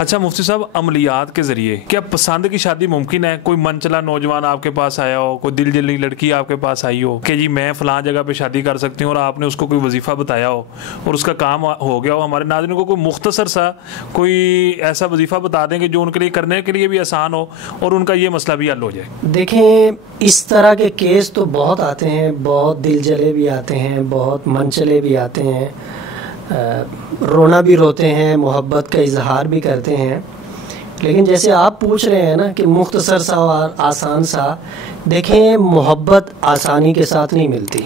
اچھا مفتی صاحب، عملیات کے ذریعے کیا پسند کی شادی ممکن ہے؟ کوئی من چلا نوجوان آپ کے پاس آیا ہو، کوئی دل جلی لڑکی آپ کے پاس آئی ہو کہ جی میں فلاں جگہ پہ شادی کر سکتی ہوں، اور آپ نے اس کو کوئی وظیفہ بتایا ہو اور اس کا کام ہو گیا ہو، ہمارے ناظرین کو کوئی مختصر سا کوئی ایسا وظیفہ بتا دیں کہ جو ان کے لیے کرنے کے لیے بھی آسان ہو اور ان کا یہ مسئلہ بھی حل ہو جائے؟ دیکھیں، اس طرح کے کیس تو بہت آتے ہیں، بہت دل جلے بھی آتے ہیں، بہت من چلے بھی آتے ہیں، رونا بھی روتے ہیں، محبت کا اظہار بھی کرتے ہیں. لیکن جیسے آپ پوچھ رہے ہیں نا کہ مختصر سا اور آسان سا، دیکھیں محبت آسانی کے ساتھ نہیں ملتی،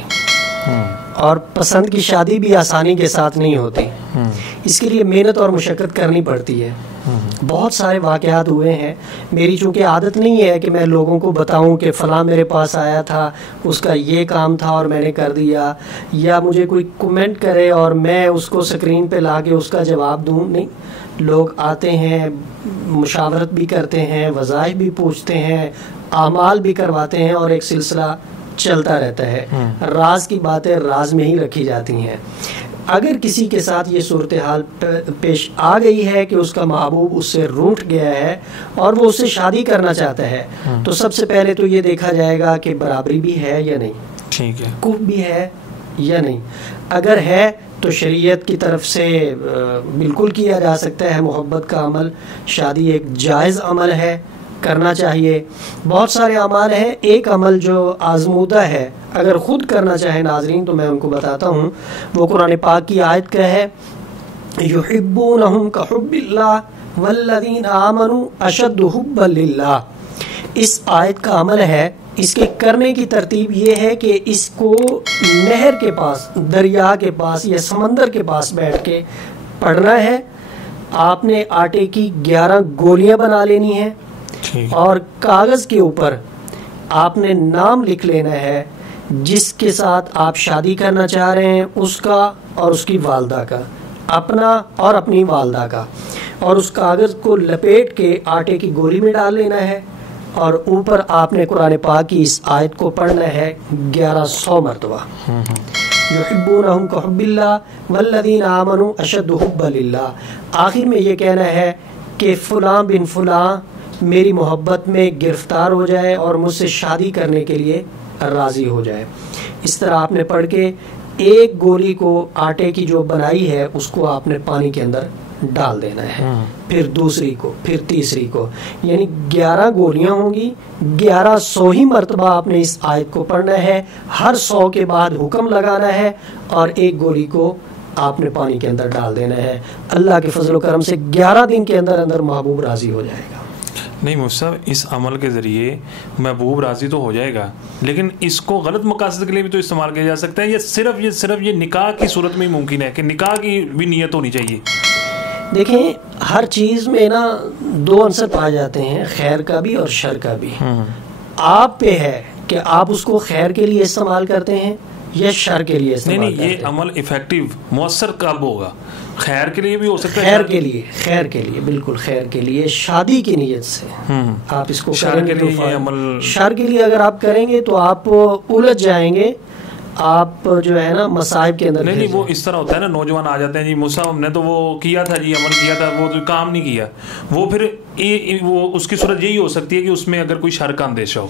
اور پسند کی شادی بھی آسانی کے ساتھ نہیں ہوتی. اس کے لیے محنت اور مشقت کرنی پڑتی ہے. بہت سارے واقعات ہوئے ہیں. میری چونکہ عادت نہیں ہے کہ میں لوگوں کو بتاؤں کہ فلاں میرے پاس آیا تھا، اس کا یہ کام تھا اور میں نے کر دیا، یا مجھے کوئی کمنٹ کرے اور میں اس کو سکرین پہ لا کے اس کا جواب دوں. نہیں، لوگ آتے ہیں، مشاورت بھی کرتے ہیں، وظائف بھی پوچھتے ہیں، اعمال بھی کرواتے ہیں، اور ایک سلسلہ چلتا رہتا ہے. راز کی باتیں راز میں ہی رکھی جاتی ہیں. اگر کسی کے ساتھ یہ صورتحال پیش آ گئی ہے کہ اس کا محبوب اس سے روٹھ گیا ہے اور وہ اس سے شادی کرنا چاہتا ہے، تو سب سے پہلے تو یہ دیکھا جائے گا کہ برابری بھی ہے یا نہیں، ٹھیک ہے، کف بھی ہے یا نہیں. اگر ہے تو شریعت کی طرف سے بالکل کیا جا سکتا ہے محبت کا عمل. شادی ایک جائز عمل ہے، کرنا چاہیے. بہت سارے اعمال ہیں. ایک عمل جو آزمودہ ہے، اگر خود کرنا چاہیں ناظرین تو میں ان کو بتاتا ہوں. وہ قرآن پاک کی آیت کا ہے، یحبونہم کحب اللہ والذین آمنوا اشد حبا للہ. اس آیت کا عمل ہے. اس کے کرنے کی ترتیب یہ ہے کہ اس کو نہر کے پاس، دریا کے پاس یا سمندر کے پاس بیٹھ کے پڑھنا ہے. آپ نے آٹے کی 11 گولیاں بنا لینی ہیں، اور کاغذ کے اوپر آپ نے نام لکھ لینا ہے جس کے ساتھ آپ شادی کرنا چاہ رہے ہیں، اس کا اور اس کی والدہ کا، اپنا اور اپنی والدہ کا. اور اس کاغذ کو لپیٹ کے آٹے کی گولی میں ڈال لینا ہے، اور اوپر آپ نے قرآن پاک کی اس آیت کو پڑھنا ہے 1100 مرتبہ. یحبونہم کحب اللہ والذین آمنوا اشد حبا للہ. آخر میں یہ کہنا ہے کہ فلاں بن فلاں میری محبت میں گرفتار ہو جائے اور مجھ سے شادی کرنے کے لیے راضی ہو جائے. اس طرح آپ نے پڑھ کے ایک گولی کو آٹے کی جو بنائی ہے اس کو آپ نے پانی کے اندر ڈال دینا ہے، پھر دوسری کو، پھر تیسری کو، یعنی 11 گولیاں ہوں گی. 1100 ہی مرتبہ آپ نے اس آیت کو پڑھنا ہے. ہر 100 کے بعد حکم لگانا ہے، اور ایک گولی کو آپ نے پانی کے اندر ڈال دینا ہے. اللہ کے فضل و کرم سے 11 دن کے اندر اندر محبوب راضی ہو جائے گا. نہیں مفتی صاحب، اس عمل کے ذریعے محبوب راضی تو ہو جائے گا، لیکن اس کو غلط مقاصد کے لیے بھی تو استعمال کیا جا سکتا ہے، یا صرف یہ نکاح کی صورت میں ہی ممکن ہے کہ نکاح کی بھی نیت ہونی چاہیے؟ دیکھیں، ہر چیز میں نا 2 عنصر پائے جاتے ہیں، خیر کا بھی اور شر کا بھی. آپ پہ ہے کہ آپ اس کو خیر کے لیے استعمال کرتے ہیں یا شر کے لیے استعمال کرتے ہیں. یہ عمل افیکٹو مؤثر کب ہوگا؟ خیر کے لیے بھی ہو سکتا ہے، خیر کے لیے بالکل خیر کے لیے، شادی کی نیت سے آپ اس کو شر کے لیے یہ عمل، شر کے لیے اگر آپ کریں گے تو آپ الجھ جائیں گے، آپ جو ہے نا مصائب کے اندر. نہیں، وہ اس طرح ہوتا ہے نا، نوجوان آ جاتے ہیں جی مصعب ہم نے تو وہ کیا تھا جی، عمل کیا تھا، وہ تو کام نہیں کیا. وہ پھر وہ اس کی صورت یہی ہو سکتی ہے کہ اس میں اگر کوئی شر کا اندیشہ ہو.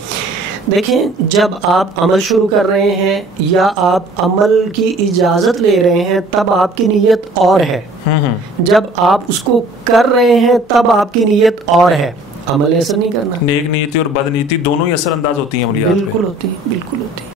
دیکھیں، جب آپ عمل شروع کر رہے ہیں یا آپ عمل کی اجازت لے رہے ہیں تب آپ کی نیت اور ہے، جب آپ اس کو کر رہے ہیں تب آپ کی نیت اور ہے. عمل ایسا نہیں کرنا. نیک نیتی اور بد نیتی دونوں ہی اثر انداز ہوتی ہیں عملیات پہ. بالکل ہوتی ہے، بالکل ہوتی ہے.